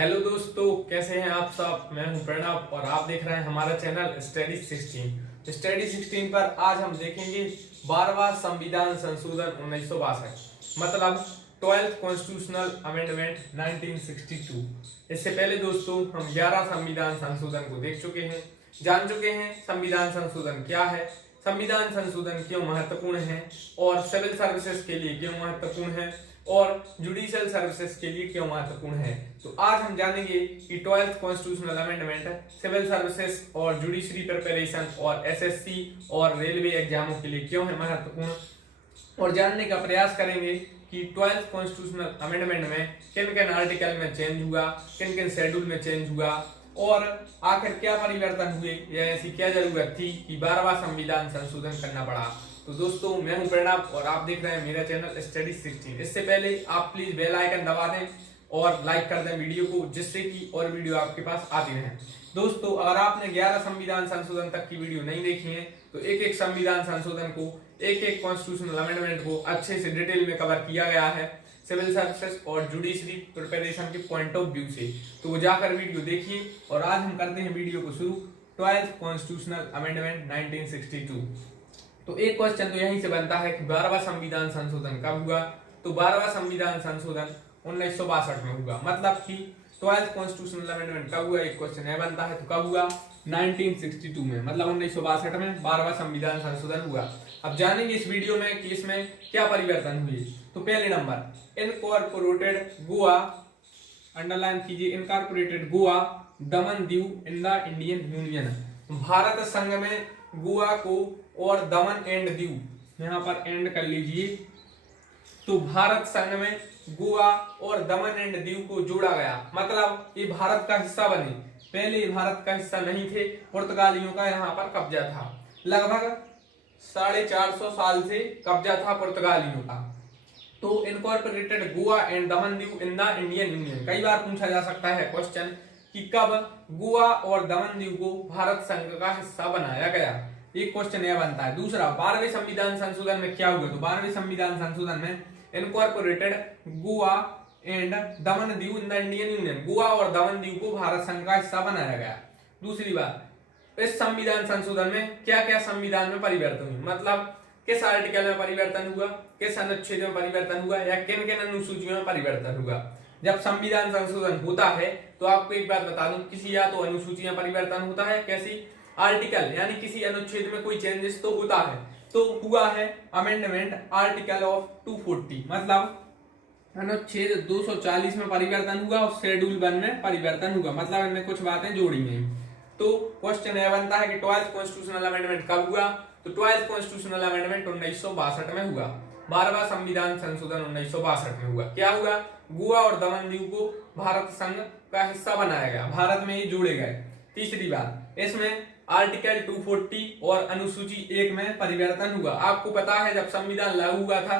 Hello दोस्तों, कैसे हैं आप सब। मैं हूं प्रणव और आप देख रहे हैं हमारा चैनल स्टडी 16 पर आज हम देखेंगे 12वां संविधान संशोधन 1962 मतलब 12th कॉन्स्टिट्यूशनल अमेंडमेंट 1962। इससे पहले दोस्तों हम 11 संविधान संशोधन को देख चुके हैं, जान चुके हैं संविधान संशोधन क्या है, संविधान संशोधन क्यों महत्वपूर्ण है और सिविल सर्विसेज के लिए क्यों महत्वपूर्ण है और जुडिशियल सर्विसेज के लिए क्यों महत्वपूर्ण है। तो आज हम जानेंगे कि 12th constitutional amendment civil services और जुडिशरी प्रिपरेशन और एसएससी और रेलवे एग्जामों के लिए क्यों है महत्वपूर्ण, और जानने का प्रयास करेंगे कि 12th कॉन्स्टिट्यूशनल अमेंडमेंट में किन किन आर्टिकल में चेंज हुआ, किन किन शेड्यूल में चेंज हुआ और आखिर क्या परिवर्तन हुए या ऐसी क्या जरूरत थी कि 12वां संविधान संशोधन करना पड़ा। तो दोस्तों मैं हूं प्रणव और आप देख रहे हैं मेरा चैनल स्टडी 16। इससे पहले आप प्लीज बेल आइकन दबा दें और लाइक कर दें वीडियो को, जिससे कि और वीडियो आपके पास आती रहे। दोस्तों अगर आपने 11 संविधान संशोधन तक की वीडियो नहीं देखी है तो एक एक संविधान संशोधन को, एक एक कॉन्स्टिट्यूशनल अमेंडमेंट को अच्छे से डिटेल में कवर किया गया है सिविल सर्विसेज और जुडिशरी प्रिपरेशन के पॉइंट ऑफ व्यू से, तो वो जाकर वीडियो देखिए। और आज हम करते हैं वीडियो को शुरू 12th कॉन्स्टिट्यूशनल अमेंडमेंट 1962। तो एक क्वेश्चन तो यहीं से बनता है कि 12वां संविधान संशोधन कब हुआ। तो 12वां संविधान संशोधन 1962 में हुआ, मतलब कि 12th कॉन्स्टिट्यूशनल अमेंडमेंट कब हुआ, एक क्वेश्चन है बनता है। तो कब हुआ? 1962 में, मतलब 1962 में 12वां संविधान संशोधन हुआ। अब जानेंगे इस वीडियो में कि इसमें क्या परिवर्तन हुए। तो पहले नंबर इनकॉर्पोरेटेड गोवा, अंडरलाइन कीजिए, incorporated Goa, Daman Diu in the Indian union. Bharat संघ में गोवा को और दमन एंड दीव, यहां पर एंड कर लीजिए। तो भारत संघ में गोवा और दमन एंड दीव को जोड़ा गया, मतलब ये भारत का हिस्सा बने। पहले ये भारत का हिस्सा नहीं थे, पुर्तगालियों का यहाँ पर कब्जा था। लगभग 450 साल से कब्जा था पुर्तगालियों का। तो incorporated Goa and Daman Diu in the Indian union, कई बार पूछा जा सकता है क्वेश्चन कि कब गोवा और दमन दीव को भारत संघ का हिस्सा बनाया गया, एक क्वेश्चन यह बनता है। दूसरा, 12वें संविधान संशोधन में क्या हुआ। तो 12वें संविधान संशोधन में incorporated Goa and Daman Diu in the Indian union, Goa और दमन दीव को भारत संघ का हिस्सा बनाया गया। दूसरी बात, इस संविधान संशोधन में क्या क्या संविधान में परिवर्तन हुए, मतलब किस आर्टिकल में परिवर्तन हुआ, किस अनुच्छेद में परिवर्तन हुआ या किन किन अनुसूचियों में परिवर्तन हुआ। जब संविधान संशोधन होता है तो आपको एक बात बता दूं, किसी या तो अनुसूची में परिवर्तन होता है, कैसी आर्टिकल यानी किसी अनुच्छेद में कोई चेंजेस तो होता है। तो हुआ है अमेंडमेंट आर्टिकल ऑफ 240, मतलब अनुच्छेद 240 में परिवर्तन हुआ और शेड्यूल 1 में परिवर्तन हुआ, मतलब इनमें कुछ बातें जोड़ी गई। तो क्वेश्चन यह बनता है कि 12th कॉन्स्टिट्यूशनल अमेंडमेंट कब हुआ। तो 12th कॉन्स्टिट्यूशनल अमेंडमेंट 1962 में हुआ। 12वां संविधान संशोधन 1962 में हुआ। क्या हुआ? गोवा और दमन दीव को भारत संघ का हिस्सा बनाया गया, भारत में ही जोड़े गए। तीसरी बात, इसमें आर्टिकल 240 और अनुसूची 1 में परिवर्तन हुआ। आपको पता है जब संविधान लागू हुआ था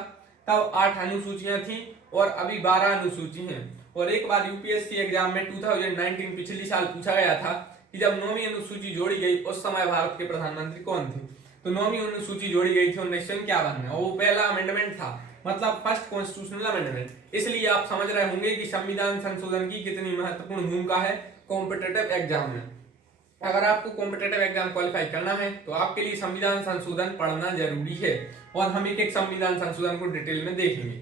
तब 8 अनुसूचियां थी और अभी 12 अनुसूची हैं। और एक बार यूपीएससी एग्जाम में 2019 पिछली साल पूछा गया था कि जब 9वीं अनुसूची जोड़ी गई उस समय भारत के प्रधानमंत्री कौन थे। तो 9वीं अनुसूची जोड़ी गई थी 1951 में और वो पहला अमेंडमेंट था, मतलब फर्स्ट कॉन्स्टिट्यूशनल अमेंडमेंट। इसलिए आप समझ रहे होंगे कि संविधान संशोधन की कितनी महत्वपूर्ण भूमिका है कॉम्पिटिटिव एग्जाम में। अगर आपको कॉम्पिटिटिव एग्जाम क्वालिफाई करना है तो आपके लिए संविधान संशोधन पढ़ना जरूरी है और हम एक एक संविधान संशोधन को डिटेल में देखेंगे।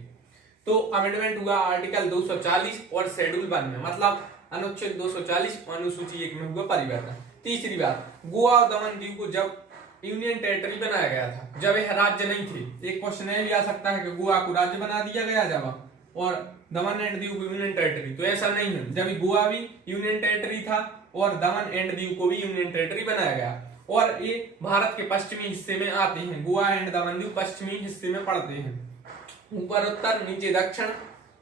तो अमेंडमेंट हुआ आर्टिकल 240 और शेड्यूल 1 में, मतलब अनुच्छेद 240 अनुसूची 1 में हुआ परिवर्तन। तीसरी बात, गोवा और दमन दीव को जब यूनियन टेरिटरी बनाया गया था, जब यह राज्य नहीं थे। एक क्वेश्चन यह भी आ सकता है कि गोवा को राज्य बना दिया गया जब और दमन एंड दीव को यूनियन टेरिटरी, तो ऐसा नहीं है। जब गोवा भी यूनियन टेरिटरी था और दमन एंड दीव को भी यूनियन टेरिटरी बनाया गया और ये भारत के पश्चिमी हिस्से में आते हैं। गोवा एंड दमन दीव पश्चिमी हिस्से में पड़ते हैं, ऊपर उत्तर, नीचे दक्षिण,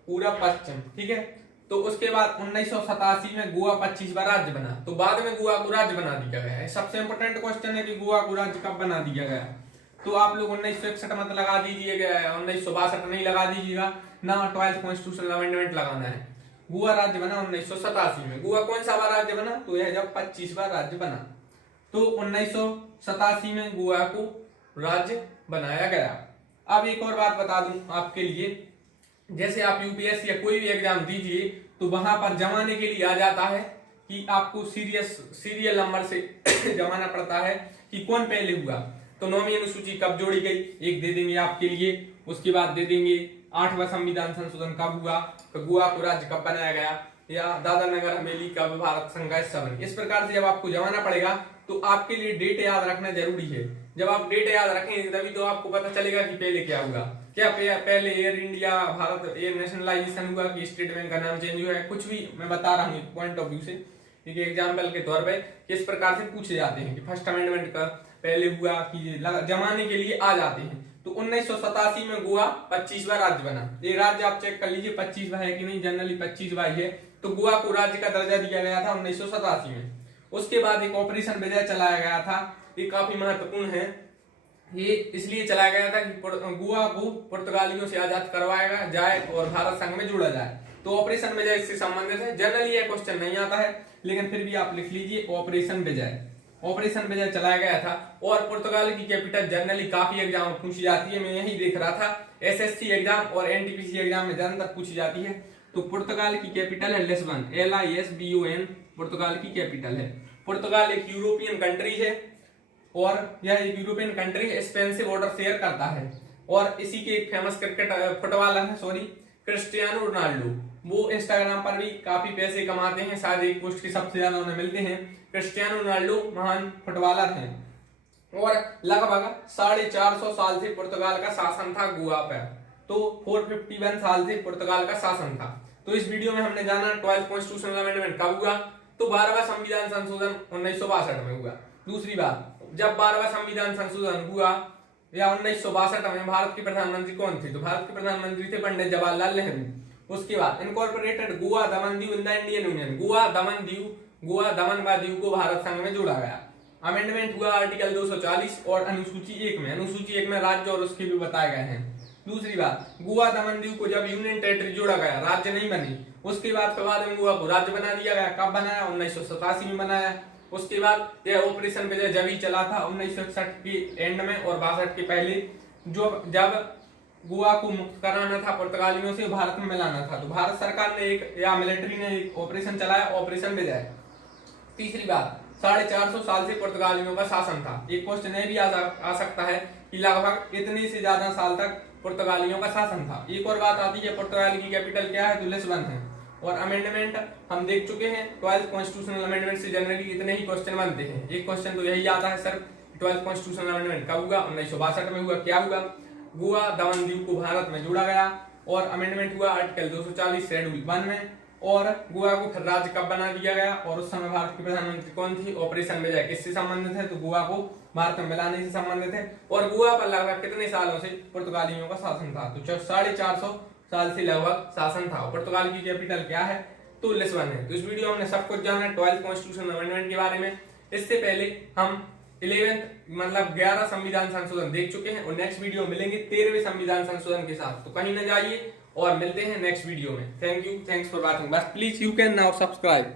पूरब पश्चिम, ठीक है। तो उसके बाद 1987 में गोवा 25वां राज्य बना, तो बाद में गोवा को राज्य बना दिया गया है। सबसे इंपोर्टेंट क्वेश्चन है कि गोवा को राज्य कब बना दिया गया। तो आप लोग 1961 मत लगा दीजिएगा, 1962 नहीं लगा दीजिएगा ना, 12th कॉन्स्टिट्यूशनल अमेंडमेंट लगाना है। गोवा राज्य बना 1987 में। गोवा कौन सा राज्य बना? तो यह जब 25वां राज्य बना। तो 1987 में गोवा को राज्य बनाया गया। अब एक और बात बता दूं आपके लिए जैसे आप यूपीएससी या कोई भी एग्जाम दीजिए तो वहां पर जमाने के लिए आ जाता है कि आपको सीरियल नंबर से जमाना पड़ता है कि कौन पहले हुआ। तो 9वीं अनुसूची कब जोड़ी गई, एक दे देंगे आपके लिए। उसके बाद दे देंगे 8वां संविधान संशोधन कब हुआ, गोवा को राज्य कब बनाया गया, या दादरा नगर हवेली कब भारत संघ का हिस्सा बनी। इस प्रकार से जब आपको जमाना पड़ेगा तो आपके लिए डेट याद रखना जरूरी है। जब आप डेट याद रखेंगे तभी तो आपको पता चलेगा कि पहले क्या हुआ। क्या पहले air India Bharat air nationalisation हुआ कि स्टेट बैंक का नाम चेंज हुआ है, कुछ भी मैं बता रहा हूँ पॉइंट ऑफ व्यू से, एक एग्जाम्पल के तौर पे किस प्रकार से पूछे जाते हैं कि फर्स्ट अमेंडमेंट का पहले हुआ कि जमाने के लिए आ जाते हैं। तो 1987 में गोवा 25वां राज्य बना। ये राज्य आप चेक कर लीजिए 25वां है कि नहीं, जनरली 25वां है। तो गोवा को राज्य का दर्जा दिया गया था 1987 में। उसके बाद एक ऑपरेशन विजय चलाया गया था, ये काफी महत्वपूर्ण है। ये इसलिए चलाया गया था कि गोवा को पुर्तगालियों से आजाद करवाया जाए और भारत संघ में जोड़ा जाए। तो ऑपरेशन विजय इससे संबंधित है। जनरली ये क्वेश्चन नहीं आता है लेकिन फिर भी आप लिख लीजिए ऑपरेशन विजय। ऑपरेशन विजय चलाया गया था। और पुर्तगाल की कैपिटल जनरली काफी एग्जाम में पूछी जाती है, मैं यही देख रहा था, एसएससी एग्जाम और एनटीपीसी एग्जाम में ज्यादातर पूछी जाती है। तो पुर्तगाल की कैपिटल है लिस्बन, LISBON पुर्तगाल की कैपिटल है। पुर्तगाल एक यूरोपियन कंट्री है और यह एक यूरोपियन कंट्री है, स्पेन से बॉर्डर शेयर करता है। और इसी के एक फेमस क्रिकेट फुटबॉलर है क्रिस्टियानो रोनाल्डो। वो इंस्टाग्राम पर भी काफी पैसे कमाते हैं, शायद एक पोस्ट के सबसे ज्यादा उन्हें मिलते हैं। क्रिस्टियानो रोनाल्डो महान फुटबॉलर हैं और लगभग 450 साल से पुर्तगाल का शासन था गोवा पर। तो 451 साल से पुर्तगाल का शासन था। तो इस वीडियो में हमने जाना 12th कॉन्स्टिट्यूशनल अमेंडमेंट कब हुआ, तो 12वां संविधान संशोधन 1962 में हुआ। दूसरी बात, जब 12वां संविधान संशोधन हुआ या 1962 में भारत के प्रधानमंत्री कौन थे, तो भारत के प्रधानमंत्री थे पंडित जवाहरलाल नेहरू। उसके बाद incorporated Goa Daman Diu in the Indian union, Goa दमन व दीव को भारत संघ में जोड़ा गया। अमेंडमेंट हुआ आर्टिकल 240 और अनुसूची 1 में। अनुसूची 1 में राज्य और उसके भी बताए गए हैं। दूसरी बात, गोवा दमन दीव को जब यूनियन टेरिटरी जोड़ा गया, राज्य नहीं बनी, उसके बाद में गोवा को राज्य बना दिया गया। कब बनाया, 1987 में बनाया। उसके बाद यह ऑपरेशन विजय जब ही चला था 1961 के एंड में और 62 के पहले, जो जब गोवा को मुक्त कराना था पुर्तगालियों से, भारत में मिलाना था। तो भारत सरकार ने एक या मिलिट्री ने एक ऑपरेशन चलाया, ऑपरेशन विजय। तीसरी बात, 450 साल से पुर्तगालियों का शासन था। एक क्वेश्चन ये भी आ सकता है कि लगभग इतने से ज्यादा साल तक पुर्तगालियों का शासन था। एक और बात आती है, पुर्तगाल की कैपिटल क्या है, तो लिस्बन है। और अमेंडमेंट हम देख चुके हैं, 12th कॉन्स्टिट्यूशनल अमेंडमेंट से जनरली इतने ही क्वेश्चन बनते हैं। एक क्वेश्चन तो यही आता है सर, 12th कॉन्स्टिट्यूशनल अमेंडमेंट कब हुआ, 1962 में हुआ। क्या हुआ, गोवा दमन दीव को भारत में जोड़ा गया। और अमेंडमेंट हुआ आर्टिकल 240 शेड्यूल 1 में। और गोवा को फिर राज्य कब बना दिया गया, और उस समय भारत के प्रधानमंत्री कौन थे। ऑपरेशन विजय किससे संबंधित है, तो गोवा को भारत में मिलाने से संबंधित है। और गोवा पर लगभग कितने सालों से पुर्तगालियों का शासन था, तो 450 साल से लगभग शासन था। पुर्तगाल की कैपिटल क्या है, तो लिस्बन है। तो इस वीडियो में हमने सब कुछ जाना 12th कॉन्स्टिट्यूशनल अमेंडमेंट के बारे में। इससे पहले हम 11 संविधान संशोधन देख चुके हैं और नेक्स्ट वीडियो मिलेंगे 13वें संविधान संशोधन के साथ। तो कहीं न जाइए और मिलते हैं नेक्स्ट वीडियो में। Thank you, thanks for watching. बस please you can now subscribe.